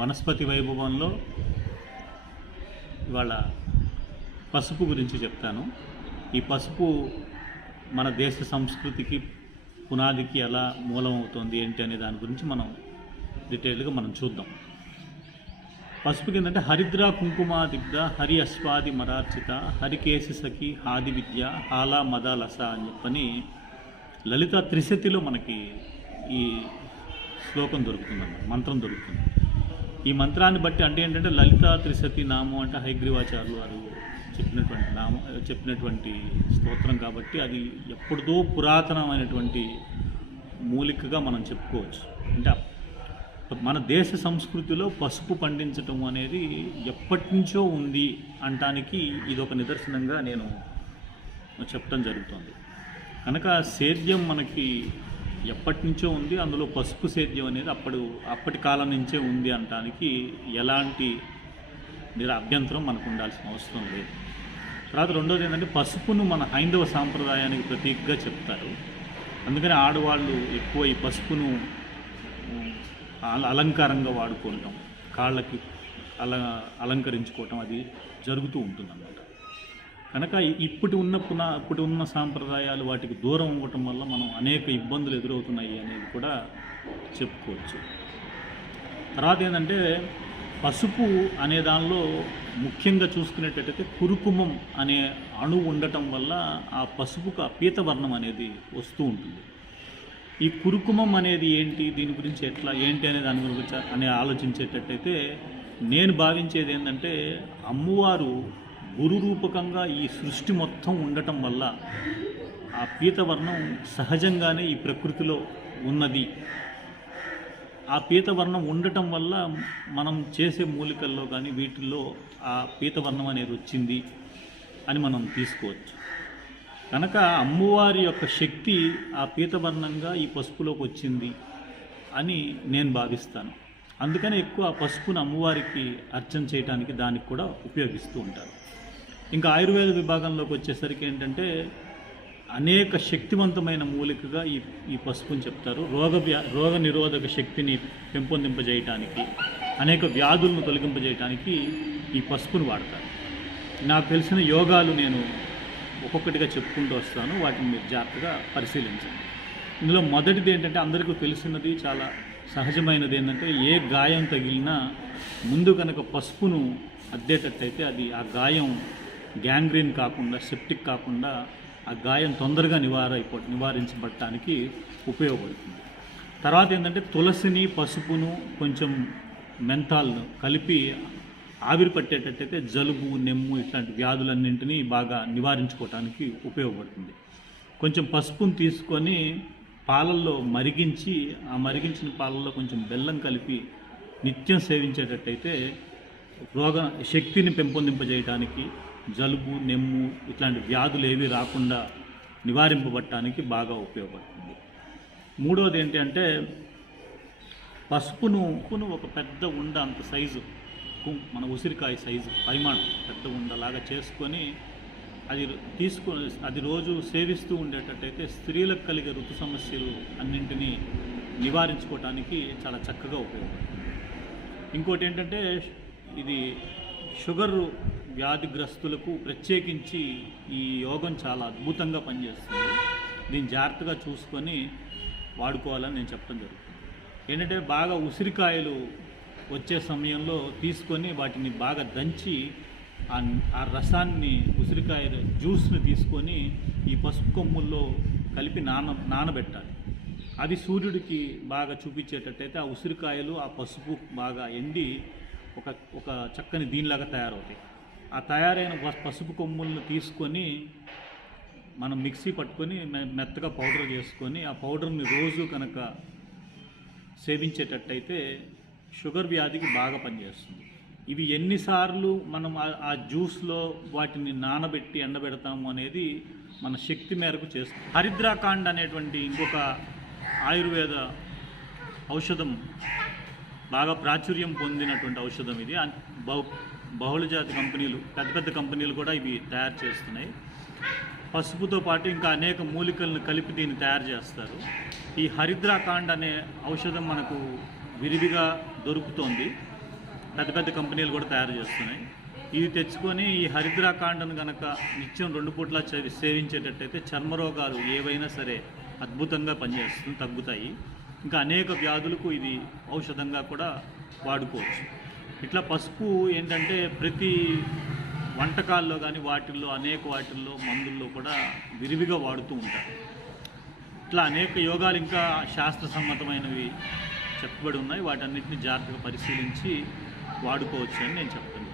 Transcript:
వనస్పతి వైభవంలో ఇవాళ పసుపు గురించి చెప్తాను. ఈ పసుపు మన దేశ సంస్కృతికి పునాదికి ఎలా మూలం అవుతుంది ఏంటి అనే దాని గురించి మనం డీటెయిల్గా మనం చూద్దాం. పసుపు కిందంటే హరిద్ర కుంకుమాదిగ్ధ హరి అశ్వాది మరార్చిత హరికేశి సఖి హాది విద్య హాలా మద లస అని చెప్పని లలిత త్రిశతిలో మనకి ఈ శ్లోకం దొరుకుతుందన్నమాట మంత్రం దొరుకుతుంది. ఈ మంత్రాన్ని బట్టి అంటే ఏంటంటే లలిత త్రిశతి నామం అంటే హైగ్రీవాచార్యులు వారు చెప్పినటువంటి నామ చెప్పినటువంటి స్తోత్రం కాబట్టి అది ఎప్పటిదో పురాతనమైనటువంటి మూలికగా మనం చెప్పుకోవచ్చు. అంటే మన దేశ సంస్కృతిలో పసుపు పండించటం అనేది ఎప్పటి నుంచో ఉంది అంటానికి ఇది ఒక నిదర్శనంగా నేను చెప్పడం జరుగుతుంది. కనుక సేద్యం మనకి ఎప్పటి నుంచో ఉంది. అందులో పసుపు సేద్యం అనేది అప్పుడు అప్పటి కాలం నుంచే ఉంది అనటానికి ఎలాంటి నిర అభ్యంతరం మనకు ఉండాల్సిన అవసరం లేదు. తర్వాత రెండోది ఏంటంటే పసుపును మన హైందవ సాంప్రదాయానికి ప్రతీకగా చెప్తారు. అందుకని ఆడవాళ్ళు ఎక్కువ ఈ పసుపును అల- అలంకారంగా వాడుకోవటం కాళ్ళకి అల అలంకరించుకోవటం అది జరుగుతూ ఉంటుందన్నమాట. కనుక ఇప్పుడు ఇప్పటి ఉన్న పునా ఇప్పుడు ఉన్న సాంప్రదాయాలు వాటికి దూరం అవ్వటం వల్ల మనం అనేక ఇబ్బందులు ఎదురవుతున్నాయి అనేది కూడా చెప్పుకోవచ్చు. తర్వాత ఏంటంటే పసుపు అనే దానిలో ముఖ్యంగా చూసుకునేటట్టయితే కురుకుమం అనే అణువు ఉండటం వల్ల ఆ పసుపుకు అపీతవర్ణం అనేది వస్తూ ఉంటుంది. ఈ కురుకుమం అనేది ఏంటి దీని గురించి ఎట్లా ఏంటి అనే దాని గురించి అని ఆలోచించేటట్టయితే నేను భావించేది ఏంటంటే అమ్మవారు గురు రూపకంగా ఈ సృష్టి మొత్తం ఉండటం వల్ల ఆ పీతవర్ణం సహజంగానే ఈ ప్రకృతిలో ఉన్నది. ఆ పీతవర్ణం ఉండటం వల్ల మనం చేసే మూలికల్లో కానీ వీటిల్లో ఆ పీతవర్ణం అనేది వచ్చింది అని మనం తీసుకోవచ్చు. కనుక అమ్మవారి యొక్క శక్తి ఆ పీతవర్ణంగా ఈ పసుపులోకి వచ్చింది అని నేను భావిస్తాను. అందుకనే ఎక్కువ ఆ పసుపును అమ్మవారికి అర్చన చేయడానికి దానికి కూడా ఉపయోగిస్తూ ఉంటారు. ఇంకా ఆయుర్వేద విభాగంలోకి వచ్చేసరికి ఏంటంటే అనేక శక్తివంతమైన మూలికగా ఈ ఈ పసుపుని చెప్తారు. రోగ వ్యా రోగ నిరోధక శక్తిని పెంపొందింపజేయటానికి అనేక వ్యాధులను తొలగింపజేయటానికి ఈ పసుపును వాడతారు. నాకు తెలిసిన యోగాలు నేను ఒక్కొక్కటిగా చెప్పుకుంటూ వస్తాను. వాటిని మీరు జాగ్రత్తగా పరిశీలించండి. ఇందులో మొదటిది ఏంటంటే అందరికీ తెలిసినది చాలా సహజమైనది ఏంటంటే ఏ గాయం తగిలినా ముందు కనుక పసుపును అద్దేటట్టయితే అది ఆ గాయం గ్యాంగ్రీన్ కాకుండా సెప్టిక్ కాకుండా ఆ గాయం తొందరగా నివారైపో నివారించబడటానికి ఉపయోగపడుతుంది. తర్వాత ఏంటంటే తులసిని పసుపును కొంచెం మెంతాల్ను కలిపి ఆవిరి పట్టేటట్టయితే జలుబు నెమ్ము ఇట్లాంటి వ్యాధులన్నింటినీ బాగా నివారించుకోవటానికి ఉపయోగపడుతుంది. కొంచెం పసుపును తీసుకొని పాలల్లో మరిగించి ఆ మరిగించిన పాలల్లో కొంచెం బెల్లం కలిపి నిత్యం సేవించేటట్టయితే రోగ శక్తిని పెంపొందింపజేయడానికి జలుబు నెమ్ము ఇట్లాంటి వ్యాధులు ఏవి రాకుండా నివారింపబట్టడానికి బాగా ఉపయోగపడుతుంది. మూడవది ఏంటి అంటే పసుపును ఉప్పును ఒక పెద్ద ఉండ అంత సైజు మన ఉసిరికాయ సైజు పరిమాణం పెద్ద ఉండలాగా చేసుకొని అది తీసుకొని అది రోజు సేవిస్తూ ఉండేటట్టయితే స్త్రీలకు కలిగే ఋతు సమస్యలు అన్నింటినీ నివారించుకోవటానికి చాలా చక్కగా ఉపయోగపడుతుంది. ఇంకోటి ఏంటంటే ఇది షుగర్ వ్యాధిగ్రస్తులకు ప్రత్యేకించి ఈ యోగం చాలా అద్భుతంగా పనిచేస్తుంది. దీన్ని జాగ్రత్తగా చూసుకొని వాడుకోవాలని నేను చెప్పడం జరుగుతుంది. ఏంటంటే బాగా ఉసిరికాయలు వచ్చే సమయంలో తీసుకొని వాటిని బాగా దంచి ఆ రసాన్ని ఉసిరికాయ జ్యూస్ని తీసుకొని ఈ పసుపు కొమ్ముల్లో కలిపి నాన నానబెట్టాలి. అది సూర్యుడికి బాగా చూపించేటట్టయితే ఆ ఉసిరికాయలు ఆ పసుపు బాగా ఎండి ఒక ఒక చక్కని దీనిలాగా తయారవుతాయి. ఆ తయారైన పసుపు కొమ్ములను తీసుకొని మనం మిక్సీ పట్టుకొని మె- మెత్తగా పౌడర్ చేసుకొని ఆ పౌడర్ని రోజు కనుక సేవించేటట్టయితే షుగర్ వ్యాధికి బాగా పనిచేస్తుంది. ఇవి ఎన్నిసార్లు మనం ఆ- జ్యూస్లో వాటిని నానబెట్టి ఎండబెడతాము అనేది మన శక్తి మేరకు చేస్తుంది హరిద్రాకాండ్ అనేటువంటి ఇంకొక ఆయుర్వేద ఔషధం బాగా ప్రాచుర్యం పొందినటువంటి ఔషధం ఇది. అన్- బహుళజాతి కంపెనీలు పెద్ద పెద్ద కంపెనీలు కూడా ఇవి తయారు చేస్తున్నాయి. పసుపుతో పాటు ఇంకా అనేక మూలికలను కలిపి దీన్ని తయారు చేస్తారు. ఈ హరిద్రాకాండ్ అనే ఔషధం మనకు విరివిగా దొరుకుతోంది. పెద్ద పెద్ద కంపెనీలు కూడా తయారు చేస్తున్నాయి. ఇవి తెచ్చుకొని ఈ హరిద్రాకాండను కనుక నిత్యం రెండు పూట్ల చే- సేవించేటట్టయితే చర్మరోగాలు ఏవైనా సరే అద్భుతంగా పనిచేస్తుంది తగ్గుతాయి. ఇంకా అనేక వ్యాధులకు ఇది ఔషధంగా కూడా వాడుకోవచ్చు. ఇట్లా పసుపు ఏంటంటే ప్రతి వంటకాల్లో కానీ వాటిల్లో అనేక వాటిల్లో మందుల్లో కూడా విరివిగా వాడుతూ ఉంటారు. ఇట్లా అనేక యోగాలు ఇంకా శాస్త్ర సమ్మతమైనవి చెప్పబడి ఉన్నాయి. వాటన్నిటిని జాగ్రత్తగా పరిశీలించి వాడుకోవచ్చు అని నేను చెప్తున్నాను.